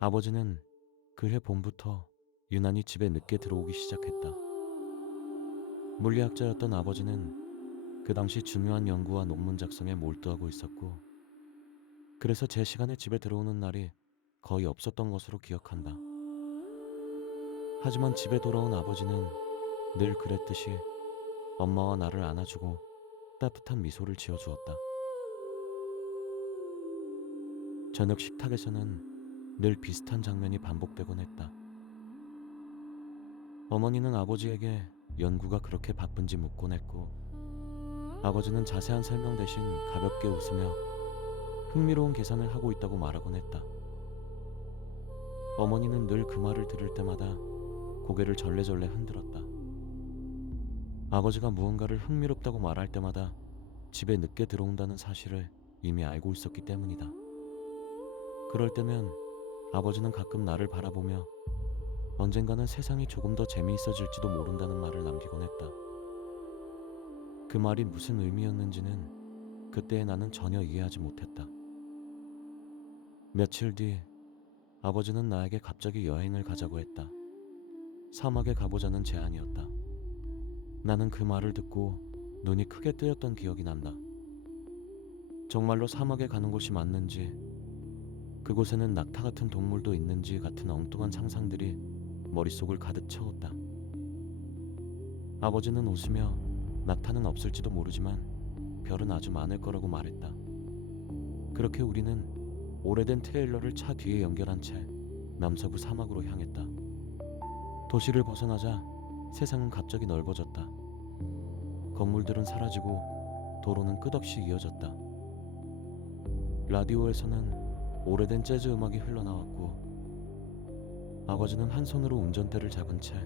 아버지는 그해 봄부터 유난히 집에 늦게 들어오기 시작했다. 물리학자였던 아버지는 그 당시 중요한 연구와 논문 작성에 몰두하고 있었고, 그래서 제 시간에 집에 들어오는 날이 거의 없었던 것으로 기억한다. 하지만 집에 돌아온 아버지는 늘 그랬듯이 엄마와 나를 안아주고 따뜻한 미소를 지어주었다. 저녁 식탁에서는 늘 비슷한 장면이 반복되곤 했다. 어머니는 아버지에게 연구가 그렇게 바쁜지 묻곤 했고, 아버지는 자세한 설명 대신 가볍게 웃으며 흥미로운 계산을 하고 있다고 말하곤 했다. 어머니는 늘 그 말을 들을 때마다 고개를 절레절레 흔들었다. 아버지가 무언가를 흥미롭다고 말할 때마다 집에 늦게 들어온다는 사실을 이미 알고 있었기 때문이다. 그럴 때면 아버지는 가끔 나를 바라보며 언젠가는 세상이 조금 더 재미있어질지도 모른다는 말을 남기곤 했다. 그 말이 무슨 의미였는지는 그때의 나는 전혀 이해하지 못했다. 며칠 뒤 아버지는 나에게 갑자기 여행을 가자고 했다. 사막에 가보자는 제안이었다. 나는 그 말을 듣고 눈이 크게 뜨였던 기억이 난다. 정말로 사막에 가는 곳이 맞는지, 그곳에는 낙타 같은 동물도 있는지 같은 엉뚱한 상상들이 머릿속을 가득 채웠다. 아버지는 웃으며 낙타는 없을지도 모르지만 별은 아주 많을 거라고 말했다. 그렇게 우리는 오래된 트레일러를 차 뒤에 연결한 채 남서부 사막으로 향했다. 도시를 벗어나자 세상은 갑자기 넓어졌다. 건물들은 사라지고 도로는 끝없이 이어졌다. 라디오에서는 오래된 재즈 음악이 흘러나왔고, 아버지는 한 손으로 운전대를 잡은 채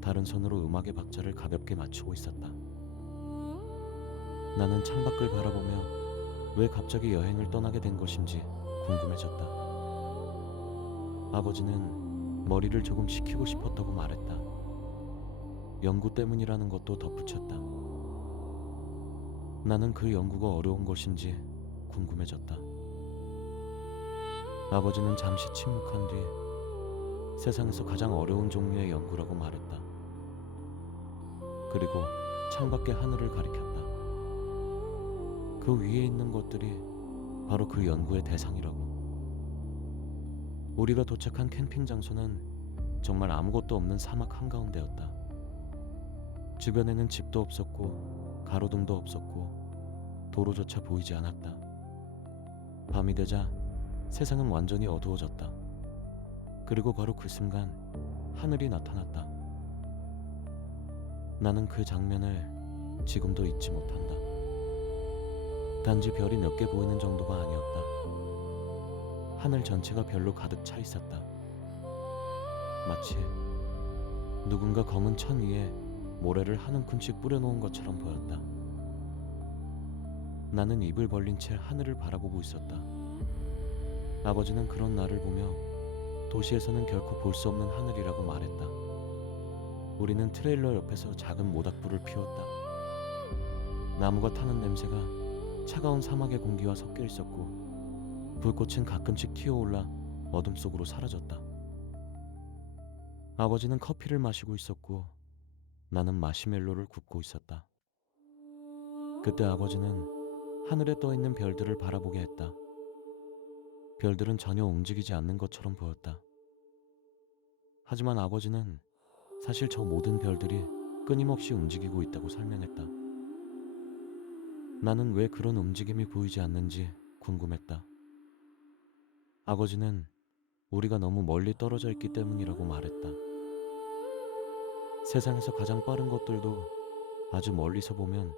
다른 손으로 음악의 박자를 가볍게 맞추고 있었다. 나는 창밖을 바라보며 왜 갑자기 여행을 떠나게 된 것인지 궁금해졌다. 아버지는 머리를 조금 식히고 싶었다고 말했다. 연구 때문이라는 것도 덧붙였다. 나는 그 연구가 어려운 것인지 궁금해졌다. 아버지는 잠시 침묵한 뒤 세상에서 가장 어려운 종류의 연구라고 말했다. 그리고 창밖의 하늘을 가리켰다. 그 위에 있는 것들이 바로 그 연구의 대상이라고. 우리가 도착한 캠핑 장소는 정말 아무것도 없는 사막 한가운데였다. 주변에는 집도 없었고 가로등도 없었고 도로조차 보이지 않았다. 밤이 되자 세상은 완전히 어두워졌다. 그리고 바로 그 순간 하늘이 나타났다. 나는 그 장면을 지금도 잊지 못한다. 단지 별이 몇 개 보이는 정도가 아니었다. 하늘 전체가 별로 가득 차 있었다. 마치 누군가 검은 천 위에 모래를 한 움큼씩 뿌려놓은 것처럼 보였다. 나는 입을 벌린 채 하늘을 바라보고 있었다. 아버지는 그런 나를 보며 도시에서는 결코 볼 수 없는 하늘이라고 말했다. 우리는 트레일러 옆에서 작은 모닥불을 피웠다. 나무가 타는 냄새가 차가운 사막의 공기와 섞여 있었고, 불꽃은 가끔씩 튀어올라 어둠 속으로 사라졌다. 아버지는 커피를 마시고 있었고, 나는 마시멜로를 굽고 있었다. 그때 아버지는 하늘에 떠 있는 별들을 바라보게 했다. 별들은 전혀 움직이지 않는 것처럼 보였다. 하지만 아버지는 사실 저 모든 별들이 끊임없이 움직이고 있다고 설명했다. 나는 왜 그런 움직임이 보이지 않는지 궁금했다. 아버지는 우리가 너무 멀리 떨어져 있기 때문이라고 말했다. 세상에서 가장 빠른 것들도 아주 멀리서 보면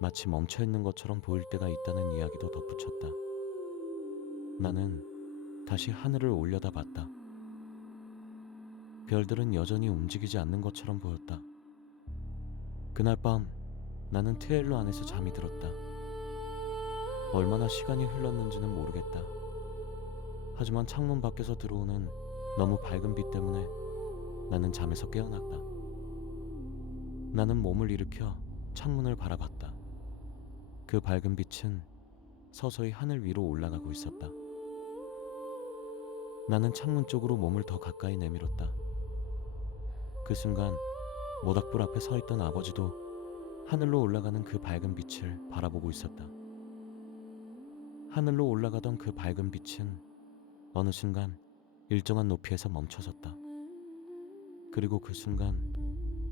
마치 멈춰 있는 것처럼 보일 때가 있다는 이야기도 덧붙였다. 나는 다시 하늘을 올려다봤다. 별들은 여전히 움직이지 않는 것처럼 보였다. 그날 밤 나는 트레일러 안에서 잠이 들었다. 얼마나 시간이 흘렀는지는 모르겠다. 하지만 창문 밖에서 들어오는 너무 밝은 빛 때문에 나는 잠에서 깨어났다. 나는 몸을 일으켜 창문을 바라봤다. 그 밝은 빛은 서서히 하늘 위로 올라가고 있었다. 나는 창문 쪽으로 몸을 더 가까이 내밀었다. 그 순간 모닥불 앞에 서 있던 아버지도 하늘로 올라가는 그 밝은 빛을 바라보고 있었다. 하늘로 올라가던 그 밝은 빛은 어느 순간 일정한 높이에서 멈춰섰다. 그리고 그 순간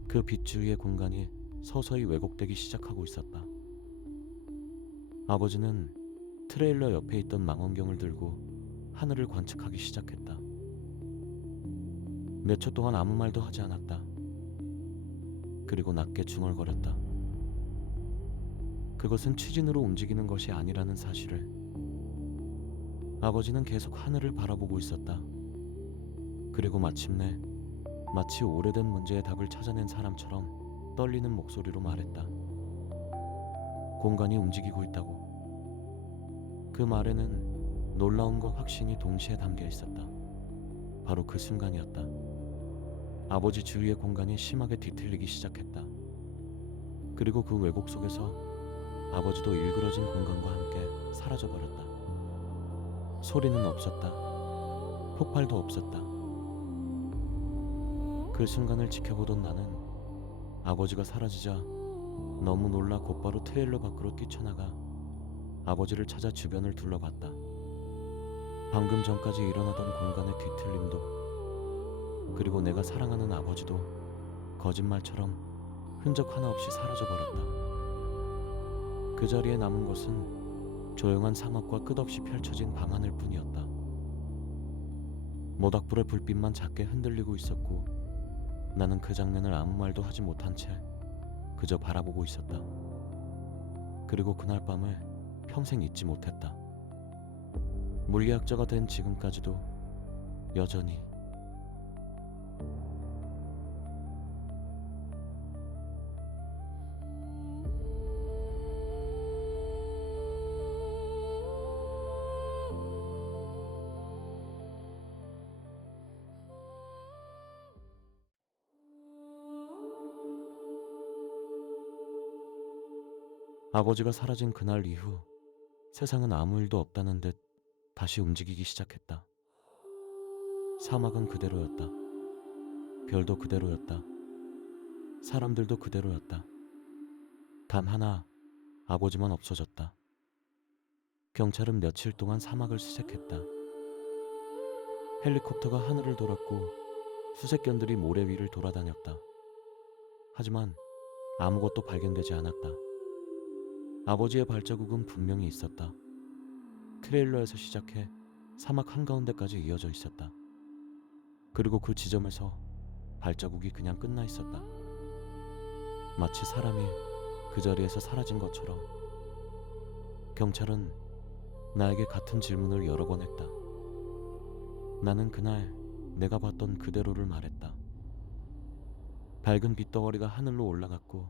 그 빛 주위의 공간이 서서히 왜곡되기 시작하고 있었다. 아버지는 트레일러 옆에 있던 망원경을 들고 하늘을 관측하기 시작했다. 몇 초 동안 아무 말도 하지 않았다. 그리고 낮게 중얼거렸다. 그것은 추진으로 움직이는 것이 아니라는 사실을. 아버지는 계속 하늘을 바라보고 있었다. 그리고 마침내 마치 오래된 문제의 답을 찾아낸 사람처럼 떨리는 목소리로 말했다. 공간이 움직이고 있다고. 그 말에는 놀라움과 확신이 동시에 담겨 있었다. 바로 그 순간이었다. 아버지 주위의 공간이 심하게 뒤틀리기 시작했다. 그리고 그 왜곡 속에서 아버지도 일그러진 공간과 함께 사라져버렸다. 소리는 없었다. 폭발도 없었다. 그 순간을 지켜보던 나는 아버지가 사라지자 너무 놀라 곧바로 트레일러 밖으로 뛰쳐나가 아버지를 찾아 주변을 둘러봤다. 방금 전까지 일어나던 공간의 뒤틀림도, 그리고 내가 사랑하는 아버지도 거짓말처럼 흔적 하나 없이 사라져버렸다. 그 자리에 남은 것은 조용한 사막과 끝없이 펼쳐진 밤하늘 뿐이었다. 모닥불의 불빛만 작게 흔들리고 있었고 나는 그 장면을 아무 말도 하지 못한 채 그저 바라보고 있었다. 그리고 그날 밤을 평생 잊지 못했다. 물리학자가 된 지금까지도 여전히. 아버지가 사라진 그날 이후 세상은 아무 일도 없다는 듯 다시 움직이기 시작했다. 사막은 그대로였다. 별도 그대로였다. 사람들도 그대로였다. 단 하나, 아버지만 없어졌다. 경찰은 며칠 동안 사막을 수색했다. 헬리콥터가 하늘을 돌았고 수색견들이 모래 위를 돌아다녔다. 하지만 아무것도 발견되지 않았다. 아버지의 발자국은 분명히 있었다. 트레일러에서 시작해 사막 한가운데까지 이어져 있었다. 그리고 그 지점에서 발자국이 그냥 끝나 있었다. 마치 사람이 그 자리에서 사라진 것처럼. 경찰은 나에게 같은 질문을 여러 번 했다. 나는 그날 내가 봤던 그대로를 말했다. 밝은 빛덩어리가 하늘로 올라갔고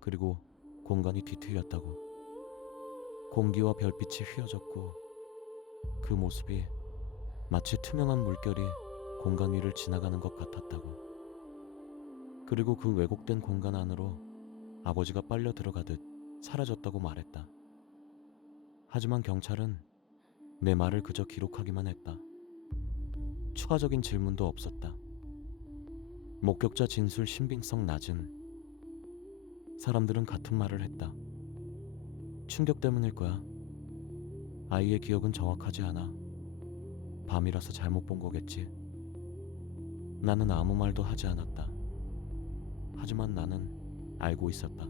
그리고 공간이 뒤틀렸다고. 공기와 별빛이 휘어졌고 그 모습이 마치 투명한 물결이 공간 위를 지나가는 것 같았다고. 그리고 그 왜곡된 공간 안으로 아버지가 빨려 들어가듯 사라졌다고 말했다. 하지만 경찰은 내 말을 그저 기록하기만 했다. 추가적인 질문도 없었다. 목격자 진술 신빙성 낮은. 사람들은 같은 말을 했다. 충격 때문일 거야. 아이의 기억은 정확하지 않아. 밤이라서 잘못 본 거겠지. 나는 아무 말도 하지 않았다. 하지만 나는 알고 있었다.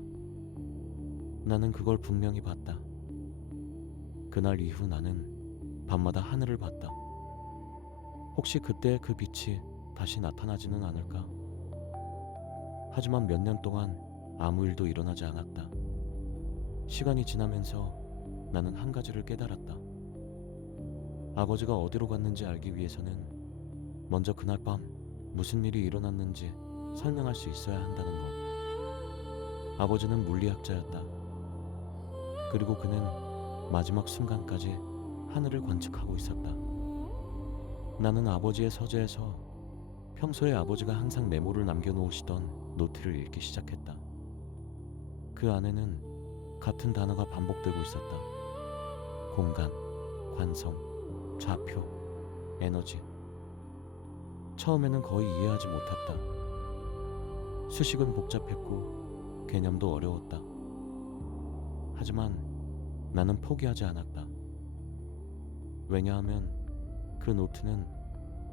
나는 그걸 분명히 봤다. 그날 이후 나는 밤마다 하늘을 봤다. 혹시 그때의 그 빛이 다시 나타나지는 않을까? 하지만 몇 년 동안 아무 일도 일어나지 않았다. 시간이 지나면서 나는 한 가지를 깨달았다. 아버지가 어디로 갔는지 알기 위해서는 먼저 그날 밤 무슨 일이 일어났는지 설명할 수 있어야 한다는 것. 아버지는 물리학자였다. 그리고 그는 마지막 순간까지 하늘을 관측하고 있었다. 나는 아버지의 서재에서 평소에 아버지가 항상 메모를 남겨놓으시던 노트를 읽기 시작했다. 그 안에는 같은 단어가 반복되고 있었다. 공간, 관성, 좌표. 에너지. 처음에는 거의 이해하지 못했다. 수식은 복잡했고 개념도 어려웠다. 하지만 나는 포기하지 않았다. 왜냐하면 그 노트는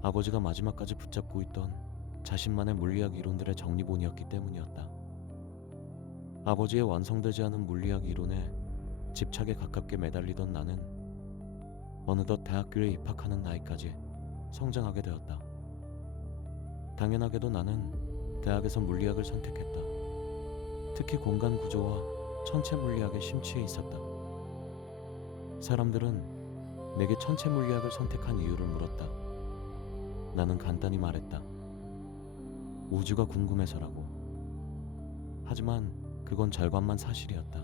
아버지가 마지막까지 붙잡고 있던 자신만의 물리학 이론들의 정리본이었기 때문이었다. 아버지의 완성되지 않은 물리학 이론에 집착에 가깝게 매달리던 나는 어느덧 대학교에 입학하는 나이까지 성장하게 되었다. 당연하게도 나는 대학에서 물리학을 선택했다. 특히 공간 구조와 천체 물리학에 심취해 있었다. 사람들은 내게 천체 물리학을 선택한 이유를 물었다. 나는 간단히 말했다. 우주가 궁금해서라고. 하지만 그건 절반만 사실이었다.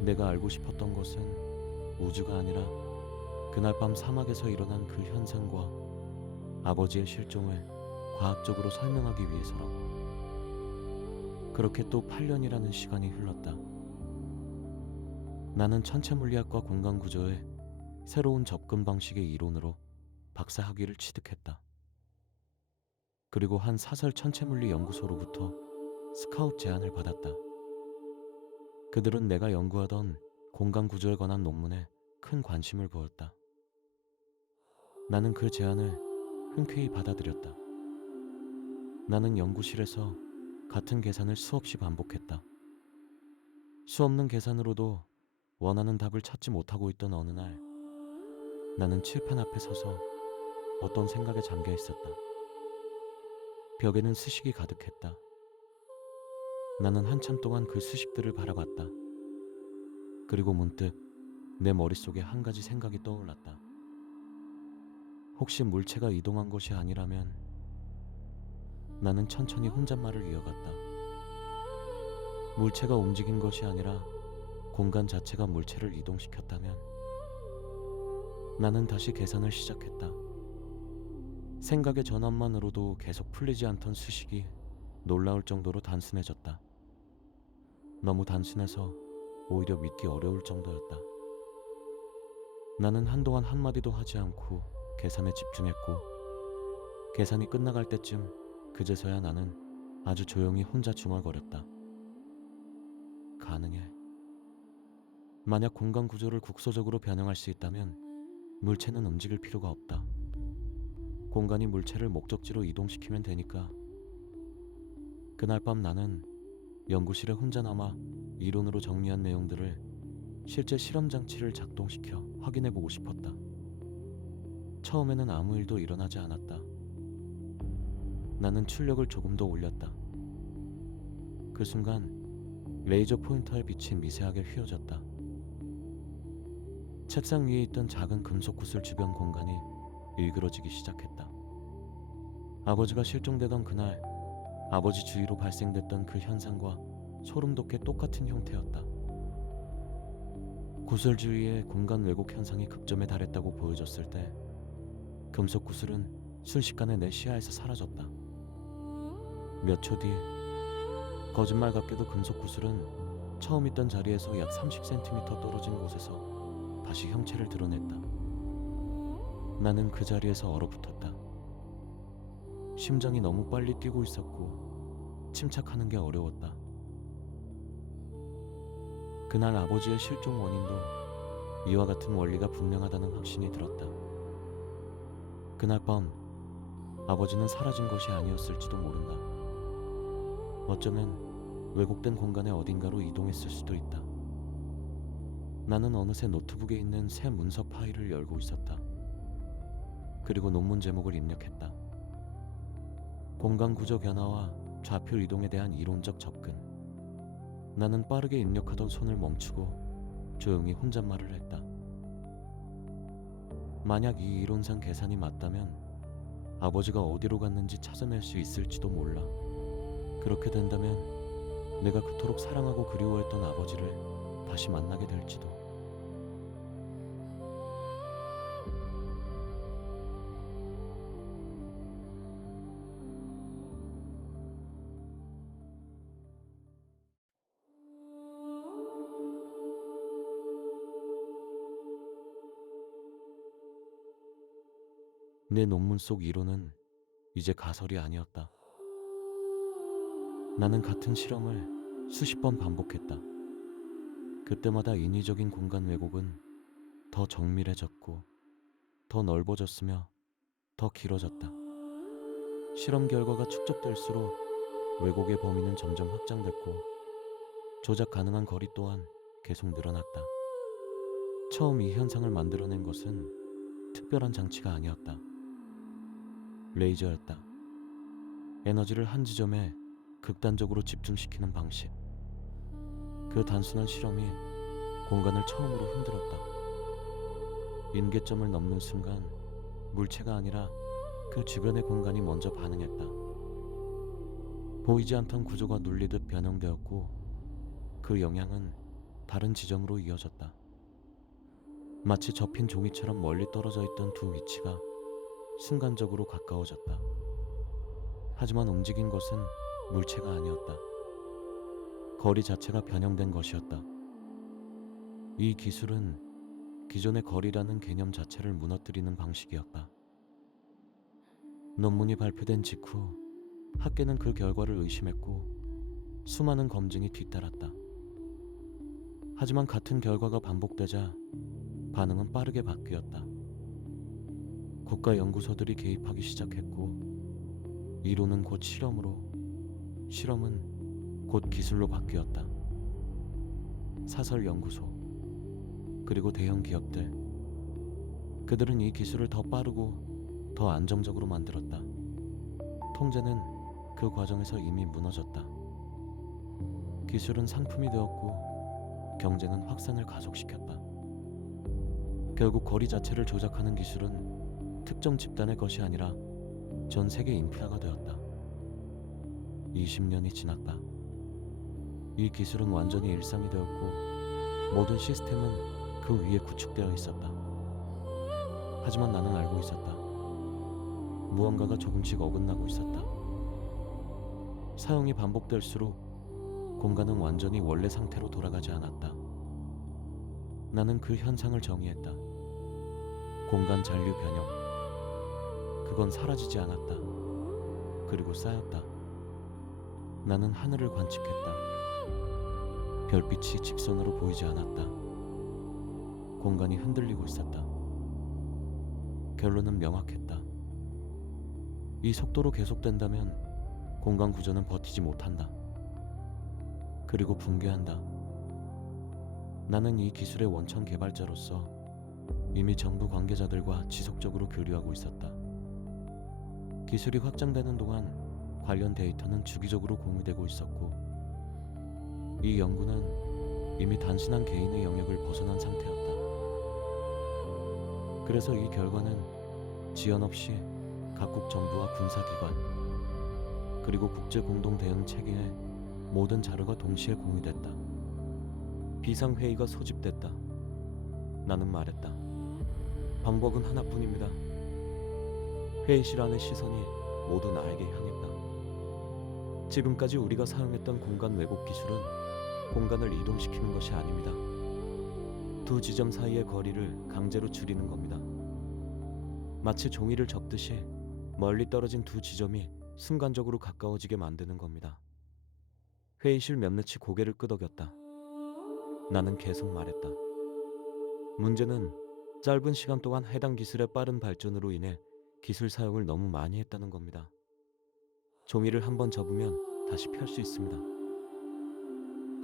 내가 알고 싶었던 것은 우주가 아니라 그날 밤 사막에서 일어난 그 현상과 아버지의 실종을 과학적으로 설명하기 위해서라고. 그렇게 또 8년이라는 시간이 흘렀다. 나는 천체 물리학과 공간 구조의 새로운 접근 방식의 이론으로 박사 학위를 취득했다. 그리고 한 사설 천체물리 연구소로부터 스카웃 제안을 받았다. 그들은 내가 연구하던 공간 구조에 관한 논문에 큰 관심을 보였다. 나는 그 제안을 흔쾌히 받아들였다. 나는 연구실에서 같은 계산을 수없이 반복했다. 수없는 계산으로도 원하는 답을 찾지 못하고 있던 어느 날, 나는 칠판 앞에 서서 어떤 생각에 잠겨 있었다. 벽에는 수식이 가득했다. 나는 한참 동안 그 수식들을 바라봤다. 그리고 문득 내 머릿속에 한 가지 생각이 떠올랐다. 혹시 물체가 이동한 것이 아니라면. 나는 천천히 혼잣말을 이어갔다. 물체가 움직인 것이 아니라 공간 자체가 물체를 이동시켰다면. 나는 다시 계산을 시작했다. 생각의 전환만으로도 계속 풀리지 않던 수식이 놀라울 정도로 단순해졌다. 너무 단순해서 오히려 믿기 어려울 정도였다. 나는 한동안 한마디도 하지 않고 계산에 집중했고, 계산이 끝나갈 때쯤 그제서야 나는 아주 조용히 혼자 중얼거렸다. 가능해. 만약 공간 구조를 국소적으로 변형할 수 있다면 물체는 움직일 필요가 없다. 공간이 물체를 목적지로 이동시키면 되니까. 그날 밤 나는 연구실에 혼자 남아 이론으로 정리한 내용들을 실제 실험 장치를 작동시켜 확인해보고 싶었다. 처음에는 아무 일도 일어나지 않았다. 나는 출력을 조금 더 올렸다. 그 순간 레이저 포인터의 빛이 미세하게 휘어졌다. 책상 위에 있던 작은 금속 구슬 주변 공간이 일그러지기 시작했다. 아버지가 실종되던 그날 아버지 주위로 발생됐던 그 현상과 소름 돋게 똑같은 형태였다. 구슬 주위의 공간 왜곡 현상이 극점에 달했다고 보여졌을 때 금속 구슬은 순식간에 내 시야에서 사라졌다. 몇 초 뒤 거짓말 같게도 금속 구슬은 처음 있던 자리에서 약 30cm 떨어진 곳에서 다시 형체를 드러냈다. 나는 그 자리에서 얼어붙었다. 심장이 너무 빨리 뛰고 있었고 침착하는 게 어려웠다. 그날 아버지의 실종 원인도 이와 같은 원리가 분명하다는 확신이 들었다. 그날 밤 아버지는 사라진 것이 아니었을지도 모른다. 어쩌면 왜곡된 공간의 어딘가로 이동했을 수도 있다. 나는 어느새 노트북에 있는 새 문서 파일을 열고 있었다. 그리고 논문 제목을 입력했다. 공간 구조 변화와 좌표 이동에 대한 이론적 접근. 나는 빠르게 입력하던 손을 멈추고 조용히 혼잣말을 했다. 만약 이 이론상 계산이 맞다면 아버지가 어디로 갔는지 찾아낼 수 있을지도 몰라. 그렇게 된다면 내가 그토록 사랑하고 그리워했던 아버지를 다시 만나게 될지도. 내 논문 속 이론은 이제 가설이 아니었다. 나는 같은 실험을 수십 번 반복했다. 그때마다 인위적인 공간 왜곡은 더 정밀해졌고 더 넓어졌으며 더 길어졌다. 실험 결과가 축적될수록 왜곡의 범위는 점점 확장됐고 조작 가능한 거리 또한 계속 늘어났다. 처음 이 현상을 만들어낸 것은 특별한 장치가 아니었다. 레이저였다. 에너지를 한 지점에 극단적으로 집중시키는 방식. 그 단순한 실험이 공간을 처음으로 흔들었다. 임계점을 넘는 순간 물체가 아니라 그 주변의 공간이 먼저 반응했다. 보이지 않던 구조가 눌리듯 변형되었고 그 영향은 다른 지점으로 이어졌다. 마치 접힌 종이처럼 멀리 떨어져 있던 두 위치가 순간적으로 가까워졌다. 하지만 움직인 것은 물체가 아니었다. 거리 자체가 변형된 것이었다. 이 기술은 기존의 거리라는 개념 자체를 무너뜨리는 방식이었다. 논문이 발표된 직후 학계는 그 결과를 의심했고 수많은 검증이 뒤따랐다. 하지만 같은 결과가 반복되자 반응은 빠르게 바뀌었다. 국가 연구소들이 개입하기 시작했고 이론은 곧 실험으로, 실험은 곧 기술로 바뀌었다. 사설 연구소, 그리고 대형 기업들, 그들은 이 기술을 더 빠르고 더 안정적으로 만들었다. 통제는 그 과정에서 이미 무너졌다. 기술은 상품이 되었고 경쟁은 확산을 가속시켰다. 결국 거리 자체를 조작하는 기술은 특정 집단의 것이 아니라 전 세계 인프라가 되었다. 20년이 지났다. 이 기술은 완전히 일상이 되었고 모든 시스템은 그 위에 구축되어 있었다. 하지만 나는 알고 있었다. 무언가가 조금씩 어긋나고 있었다. 사용이 반복될수록 공간은 완전히 원래 상태로 돌아가지 않았다. 나는 그 현상을 정의했다. 공간 잔류 변형. 그건 사라지지 않았다. 그리고 쌓였다. 나는 하늘을 관측했다. 별빛이 직선으로 보이지 않았다. 공간이 흔들리고 있었다. 결론은 명확했다. 이 속도로 계속된다면 공간 구조는 버티지 못한다. 그리고 붕괴한다. 나는 이 기술의 원천 개발자로서 이미 정부 관계자들과 지속적으로 교류하고 있었다. 기술이 확장되는 동안 관련 데이터는 주기적으로 공유되고 있었고 이 연구는 이미 단순한 개인의 영역을 벗어난 상태였다. 그래서 이 결과는 지연 없이 각국 정부와 군사기관 그리고 국제 공동 대응 체계의 모든 자료가 동시에 공유됐다. 비상회의가 소집됐다. 나는 말했다. 방법은 하나뿐입니다. 회의실 안의 시선이 모두 나에게 향했다. 지금까지 우리가 사용했던 공간 왜곡 기술은 공간을 이동시키는 것이 아닙니다. 두 지점 사이의 거리를 강제로 줄이는 겁니다. 마치 종이를 접듯이 멀리 떨어진 두 지점이 순간적으로 가까워지게 만드는 겁니다. 회의실 몇몇이 고개를 끄덕였다. 나는 계속 말했다. 문제는 짧은 시간 동안 해당 기술의 빠른 발전으로 인해 기술 사용을 너무 많이 했다는 겁니다. 종이를 한번 접으면 다시 펼 수 있습니다.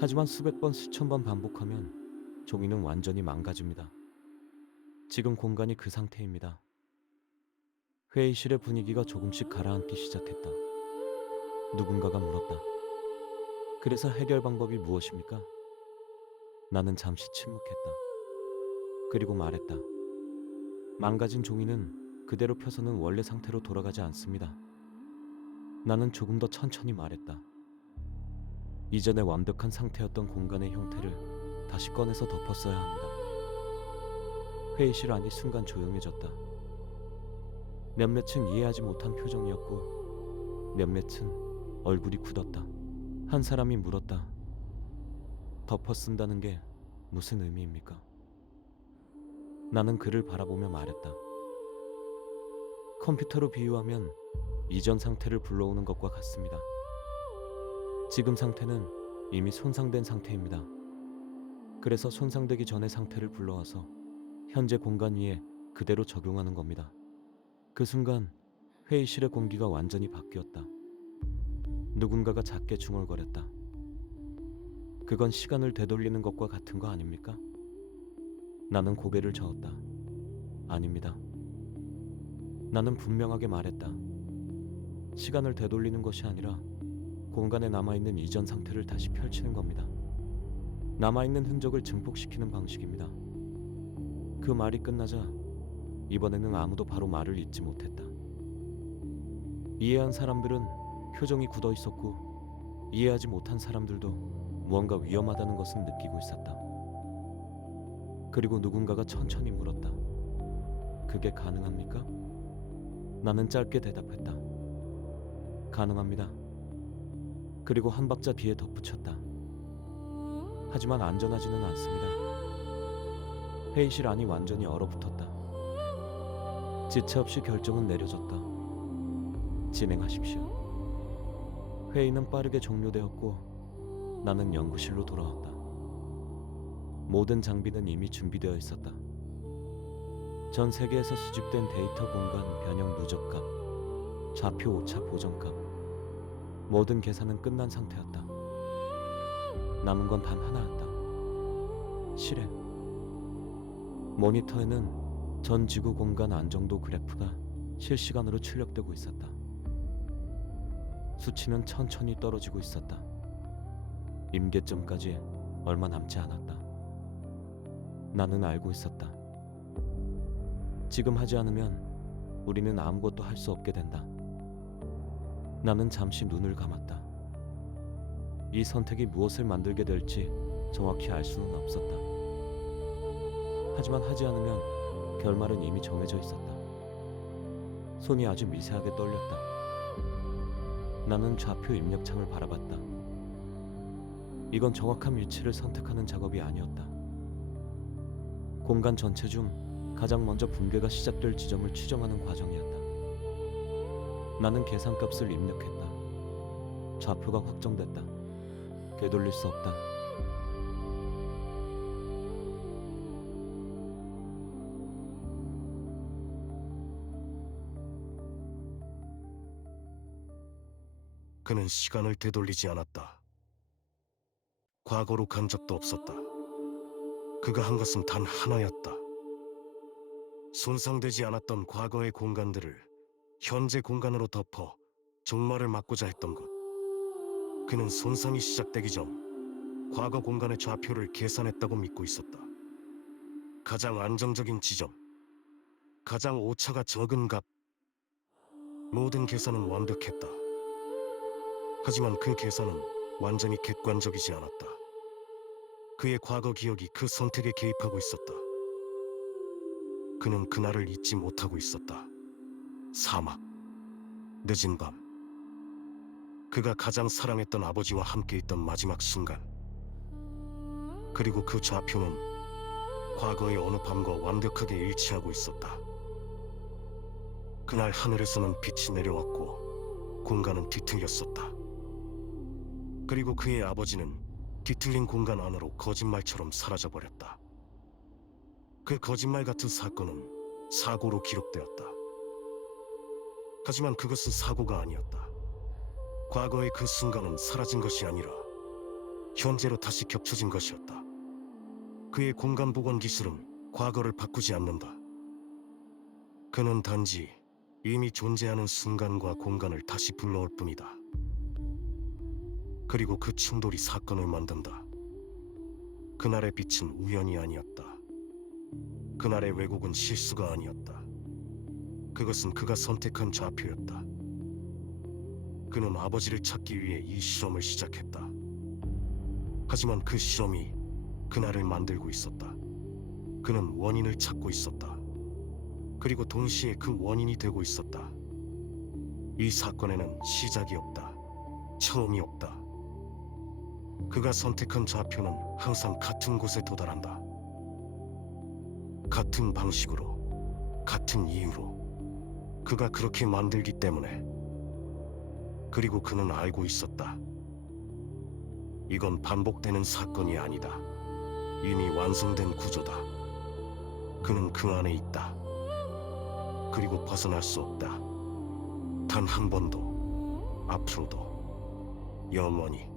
하지만 수백 번, 수천 번 반복하면 종이는 완전히 망가집니다. 지금 공간이 그 상태입니다. 회의실의 분위기가 조금씩 가라앉기 시작했다. 누군가가 물었다. 그래서 해결 방법이 무엇입니까? 나는 잠시 침묵했다. 그리고 말했다. 망가진 종이는 그대로 펴서는 원래 상태로 돌아가지 않습니다. 나는 조금 더 천천히 말했다. 이전에 완벽한 상태였던 공간의 형태를 다시 꺼내서 덮었어야 합니다. 회의실 안이 순간 조용해졌다. 몇몇은 이해하지 못한 표정이었고 몇몇은 얼굴이 굳었다. 한 사람이 물었다. 덮어 쓴다는 게 무슨 의미입니까? 나는 그를 바라보며 말했다. 컴퓨터로 비유하면 이전 상태를 불러오는 것과 같습니다. 지금 상태는 이미 손상된 상태입니다. 그래서 손상되기 전의 상태를 불러와서 현재 공간 위에 그대로 적용하는 겁니다. 그 순간 회의실의 공기가 완전히 바뀌었다. 누군가가 작게 중얼거렸다. 그건 시간을 되돌리는 것과 같은 거 아닙니까? 나는 고개를 저었다. 아닙니다. 나는 분명하게 말했다. 시간을 되돌리는 것이 아니라 공간에 남아있는 이전 상태를 다시 펼치는 겁니다. 남아있는 흔적을 증폭시키는 방식입니다. 그 말이 끝나자 이번에는 아무도 바로 말을 잇지 못했다. 이해한 사람들은 표정이 굳어 있었고, 이해하지 못한 사람들도 무언가 위험하다는 것은 느끼고 있었다. 그리고 누군가가 천천히 물었다. 그게 가능합니까? 나는 짧게 대답했다. 가능합니다. 그리고 한 박자 뒤에 덧붙였다. 하지만 안전하지는 않습니다. 회의실 안이 완전히 얼어붙었다. 지체 없이 결정은 내려졌다. 진행하십시오. 회의는 빠르게 종료되었고 나는 연구실로 돌아왔다. 모든 장비는 이미 준비되어 있었다. 전 세계에서 수집된 데이터 공간 변형 누적값, 좌표 오차 보정값, 모든 계산은 끝난 상태였다. 남은 건 단 하나였다. 실행. 모니터에는 전 지구 공간 안정도 그래프가 실시간으로 출력되고 있었다. 수치는 천천히 떨어지고 있었다. 임계점까지 얼마 남지 않았다. 나는 알고 있었다. 지금 하지 않으면 우리는 아무것도 할 수 없게 된다. 나는 잠시 눈을 감았다. 이 선택이 무엇을 만들게 될지 정확히 알 수는 없었다. 하지만 하지 않으면 결말은 이미 정해져 있었다. 손이 아주 미세하게 떨렸다. 나는 좌표 입력창을 바라봤다. 이건 정확한 위치를 선택하는 작업이 아니었다. 공간 전체 중 가장 먼저 붕괴가 시작될 지점을 추정하는 과정이었다. 나는 계산값을 입력했다. 좌표가 확정됐다. 되돌릴 수 없다. 그는 시간을 되돌리지 않았다. 과거로 간 적도 없었다. 그가 한 것은 단 하나였다. 손상되지 않았던 과거의 공간들을 현재 공간으로 덮어 종말을 막고자 했던 것. 그는 손상이 시작되기 전 과거 공간의 좌표를 계산했다고 믿고 있었다. 가장 안정적인 지점, 가장 오차가 적은 값, 모든 계산은 완벽했다. 하지만 그 계산은 완전히 객관적이지 않았다. 그의 과거 기억이 그 선택에 개입하고 있었다. 그는 그날을 잊지 못하고 있었다. 사막, 늦은 밤, 그가 가장 사랑했던 아버지와 함께 있던 마지막 순간. 그리고 그 좌표는 과거의 어느 밤과 완벽하게 일치하고 있었다. 그날 하늘에서는 빛이 내려왔고 공간은 뒤틀렸었다. 그리고 그의 아버지는 뒤틀린 공간 안으로 거짓말처럼 사라져버렸다. 그 거짓말 같은 사건은 사고로 기록되었다. 하지만 그것은 사고가 아니었다. 과거의 그 순간은 사라진 것이 아니라 현재로 다시 겹쳐진 것이었다. 그의 공간 복원 기술은 과거를 바꾸지 않는다. 그는 단지 이미 존재하는 순간과 공간을 다시 불러올 뿐이다. 그리고 그 충돌이 사건을 만든다. 그날의 빛은 우연이 아니었다. 그날의 왜곡은 실수가 아니었다. 그것은 그가 선택한 좌표였다. 그는 아버지를 찾기 위해 이 실험을 시작했다. 하지만 그 실험이 그날을 만들고 있었다. 그는 원인을 찾고 있었다. 그리고 동시에 그 원인이 되고 있었다. 이 사건에는 시작이 없다. 처음이 없다. 그가 선택한 좌표는 항상 같은 곳에 도달한다. 같은 방식으로, 같은 이유로. 그가 그렇게 만들기 때문에. 그리고 그는 알고 있었다. 이건 반복되는 사건이 아니다. 이미 완성된 구조다. 그는 그 안에 있다. 그리고 벗어날 수 없다. 단 한 번도, 앞으로도, 영원히.